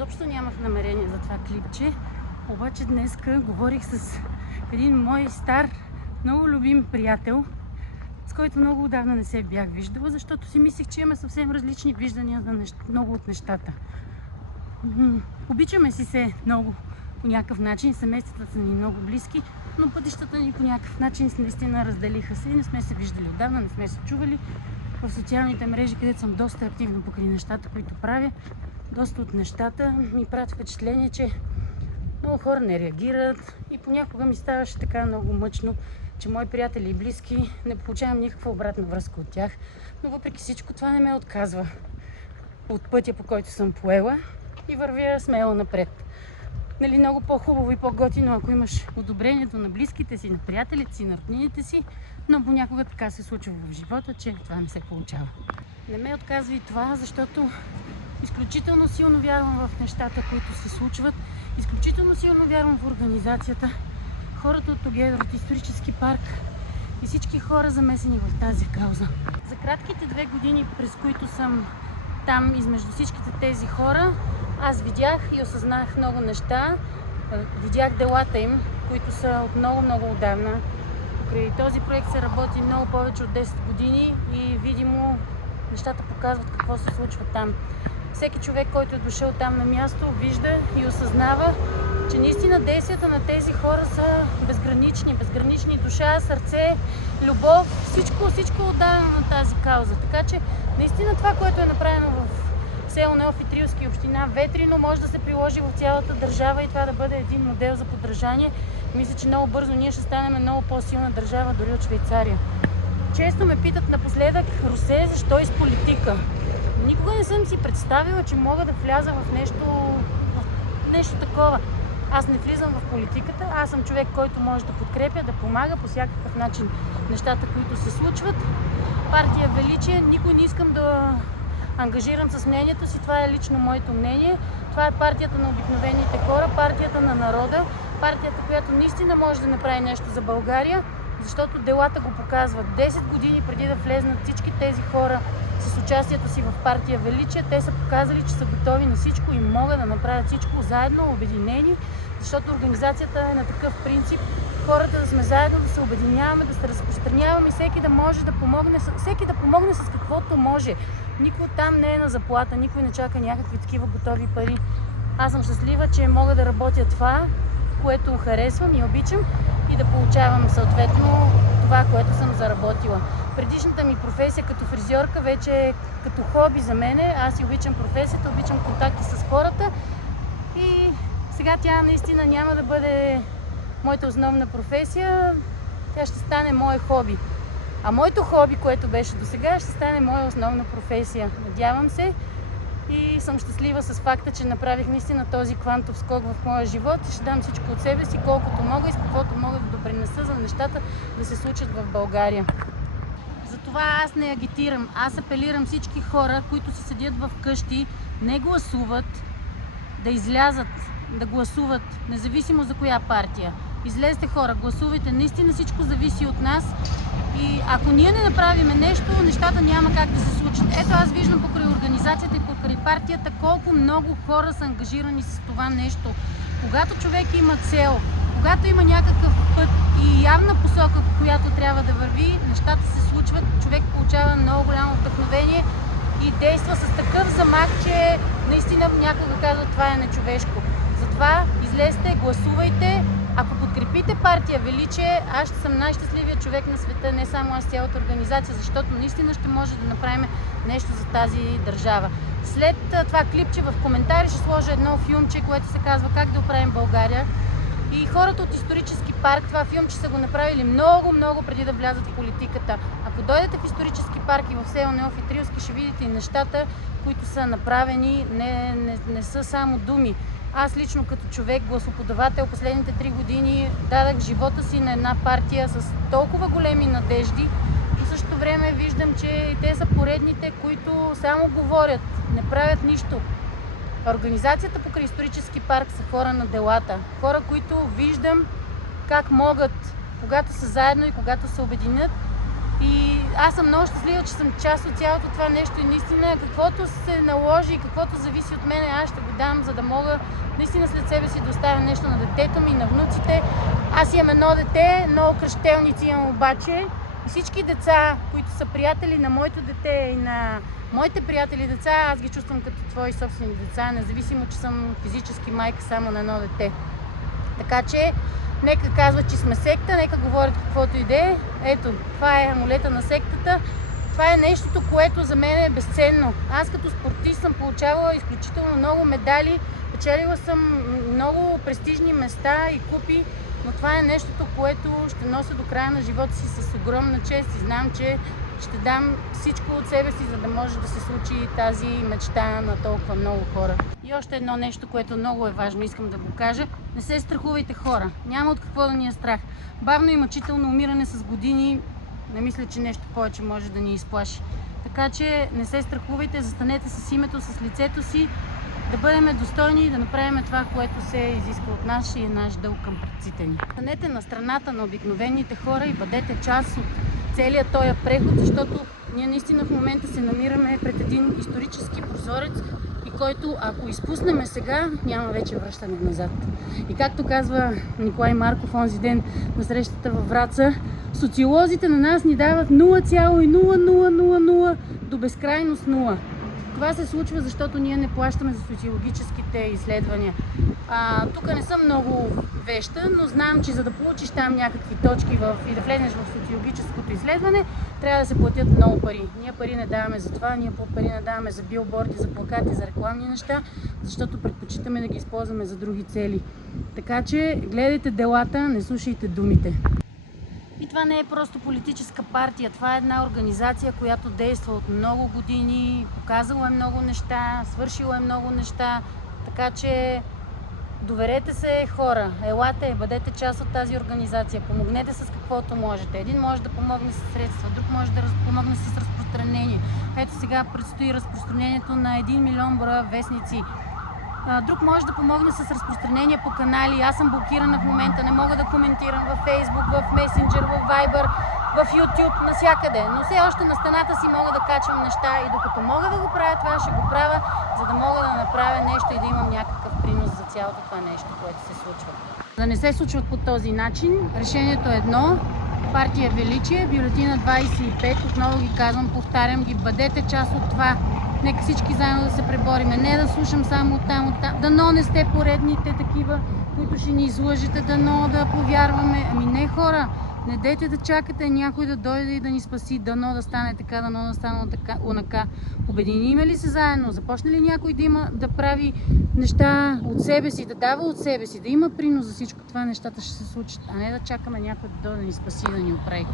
изобщо нямах намерение за това клипче, обаче днеска говорих с един мой стар, много любим приятел, с който много отдавна не се бях виждала, защото си мислех, че имаме съвсем различни виждания за много от нещата. Обичаме си се много по някакъв начин, семействата са ни много близки, но пътищата ни по някакъв начин наистина разделиха се и не сме се виждали отдавна, не сме се чували. В социалните мрежи, където съм доста активна покрай нещата, които правя, доста от нещата ми правят впечатление, че много хора не реагират и понякога ми ставаше така много мъчно, че мои приятели и близки не получавам никаква обратна връзка от тях, но въпреки всичко това не ме отказва от пътя, по който съм поела и вървя смело напред. Нали, много по-хубаво и по-готино, ако имаш одобрението на близките си, на приятелите си, на роднините си, но понякога така се случва в живота, че това не се получава. Не ме отказва и това, защото изключително силно вярвам в нещата, които се случват, изключително силно вярвам в организацията, хората от Together, от исторически парк и всички хора замесени в тази кауза. За кратките 2 години, през които съм там измежду всичките тези хора, аз видях и осъзнах много неща. Видях делата им, които са от много отдавна. Покрай този проект се работи много повече от 10 години и видимо нещата показват какво се случва там. Всеки човек, който е дошъл там на място, вижда и осъзнава, че наистина действията на тези хора са безгранични душа, сърце, любов, всичко е отдадено на тази кауза. Така че наистина това, което е направено в село Неофит Рилски, община Ветрино, може да се приложи в цялата държава и това да бъде един модел за подражание. Мисля, че много бързо ние ще станем много по-силна държава, дори от Швейцария. Често ме питат напоследък: Русе, защо из политика? Никога не съм си представила, че мога да вляза в нещо такова. Аз не влизам в политиката, аз съм човек, който може да подкрепя, да помага по всякакъв начин нещата, които се случват. Партия Величие, никой не искам да ангажирам с мнението си, това е лично моето мнение. Това е партията на обикновените хора, партията на народа, партията, която наистина може да направи нещо за България, защото делата го показват. 10 години преди да влезнат всички тези хора с участието си в партия Величие, те са показали, че са готови на всичко и могат да направят всичко заедно, обединени, защото организацията е на такъв принцип. Хората да сме заедно, да се обединяваме, да се разпространяваме и всеки да може да помогне, всеки да помогне с каквото може. Никой там не е на заплата, никой не чака някакви такива готови пари. Аз съм щастлива, че мога да работя това, което харесвам и обичам и да получавам съответно това, което съм заработила. Предишната ми професия като фризьорка вече е като хоби за мене. Аз си обичам професията, обичам контакти с хората и сега тя наистина няма да бъде моята основна професия, тя ще стане мое хоби. А моето хоби, което беше досега, ще стане моя основна професия. Надявам се и съм щастлива с факта, че направих наистина този квантов скок в моя живот и ще дам всичко от себе си, колкото мога и с каквото мога да допринеса за нещата да се случат в България. Затова аз не агитирам, аз апелирам всички хора, които си седят в къщи, не гласуват, да излязат, да гласуват, независимо за коя партия. Излезте, хора, гласувайте, наистина всичко зависи от нас и ако ние не направиме нещо, нещата няма как да се случат. Ето, аз виждам покрай организацията и покрай партията колко много хора са ангажирани с това нещо. Когато човек има цел, когато има някакъв път и явна посока, по която трябва да върви, нещата се случват, човек получава много голямо вдъхновение и действа с такъв замах, че наистина някога казва: това е нечовешко. Затова излезте, гласувайте. Ако подкрепите партия Величие, аз ще съм най-щастливият човек на света, не само аз, цялата организация, защото наистина ще може да направим нещо за тази държава. След това клипче в коментари ще сложа едно филмче, което се казва "Как да оправим България". И хората от исторически парк това филмче са го направили много преди да влязат в политиката. Ако дойдете в исторически парк и в село Неофит Рилски, ще видите и нещата, които са направени, не са само думи. Аз лично като човек, гласоподавател, последните 3 години дадах живота си на една партия с толкова големи надежди, но в същото време виждам, че и те са поредните, които само говорят, не правят нищо. Организацията покрай исторически парк са хора на делата, хора, които виждам как могат, когато са заедно и когато се обединят. И аз съм много щастлива, че съм част от цялото това нещо и наистина каквото се наложи, каквото зависи от мен, аз ще го дам, за да мога наистина след себе си да оставя нещо на детето ми, на внуците. Аз имам едно дете, много кръщелници имам обаче. И всички деца, които са приятели на моето дете и на моите приятели деца, аз ги чувствам като твои собствени деца, независимо, че съм физически майка само на едно дете. Така че, нека казват, че сме секта, нека говорят каквото и да е. Ето, това е амулета на сектата. Това е нещото, което за мен е безценно. Аз като спортист съм получавала изключително много медали, печелила съм много престижни места и купи, но това е нещото, което ще нося до края на живота си с огромна чест и знам, че ще дам всичко от себе си, за да може да се случи тази мечта на толкова много хора. И още едно нещо, което много е важно, искам да го кажа. Не се страхувайте, хора. Няма от какво да ни е страх. Бавно и мъчително умиране с години, не мисля, че нещо повече може да ни изплаши. Така че не се страхувайте, застанете с името, с лицето си, да бъдем достойни и да направим това, което се изиска от нас и е наш дълг към предците ни. Станете на страната на обикновените хора и бъдете част от целият този преход, защото ние наистина в момента се намираме пред един исторически прозорец и който, ако изпуснем сега, няма вече връщане назад. И както казва Николай Марков онзи ден на срещата във Враца, социолозите на нас ни дават 0,0000 до безкрайност 0. Това се случва, защото ние не плащаме за социологическите изследвания. Тук не съм много веща, но знам, че за да получиш там някакви точки и да влезеш в социологическото изследване, трябва да се платят много пари. Ние пари не даваме за това, ние пари не даваме за билборди, за плакати, за рекламни неща, защото предпочитаме да ги използваме за други цели. Така че гледайте делата, не слушайте думите. И това не е просто политическа партия, това е една организация, която действа от много години, показала е много неща, свършила е много неща, така че доверете се, хора, елате, бъдете част от тази организация, помогнете с каквото можете. Един може да помогне с средства, друг може да помогне с разпространение. Ето сега предстои разпространението на 1 милион броя вестници. Друг може да помогне с разпространение по канали. Аз съм блокирана в момента, не мога да коментирам във Facebook, в Messenger, в Viber, в YouTube, навсякъде. Но все още на стената си мога да качвам неща и докато мога да го правя това, ще го правя, за да мога да направя нещо и да имам някакъв принос за цялото това нещо, което се случва. Да не се случват по този начин, решението е едно. Партия Величие, бюлетина 25, отново ги казвам, повтарям ги, бъдете част от това. Нека всички заедно да се пребориме, не да слушам само оттам. Дано не сте поредните такива, които ще ни излъжете, дано да повярваме. Ами не, хора, не дейте да чакате някой да дойде и да ни спаси, дано да стане така, дано да стане онака. Обединиме ли се заедно, започне ли някой да прави неща от себе си, да дава от себе си, да има принос за всичко това, нещата ще се случат, а не да чакаме някой да дойде да ни спаси, да ни оправи.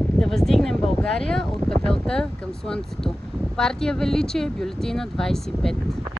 Да въздигнем България от пепелта към слънцето. Партия Величие, бюлетина 25.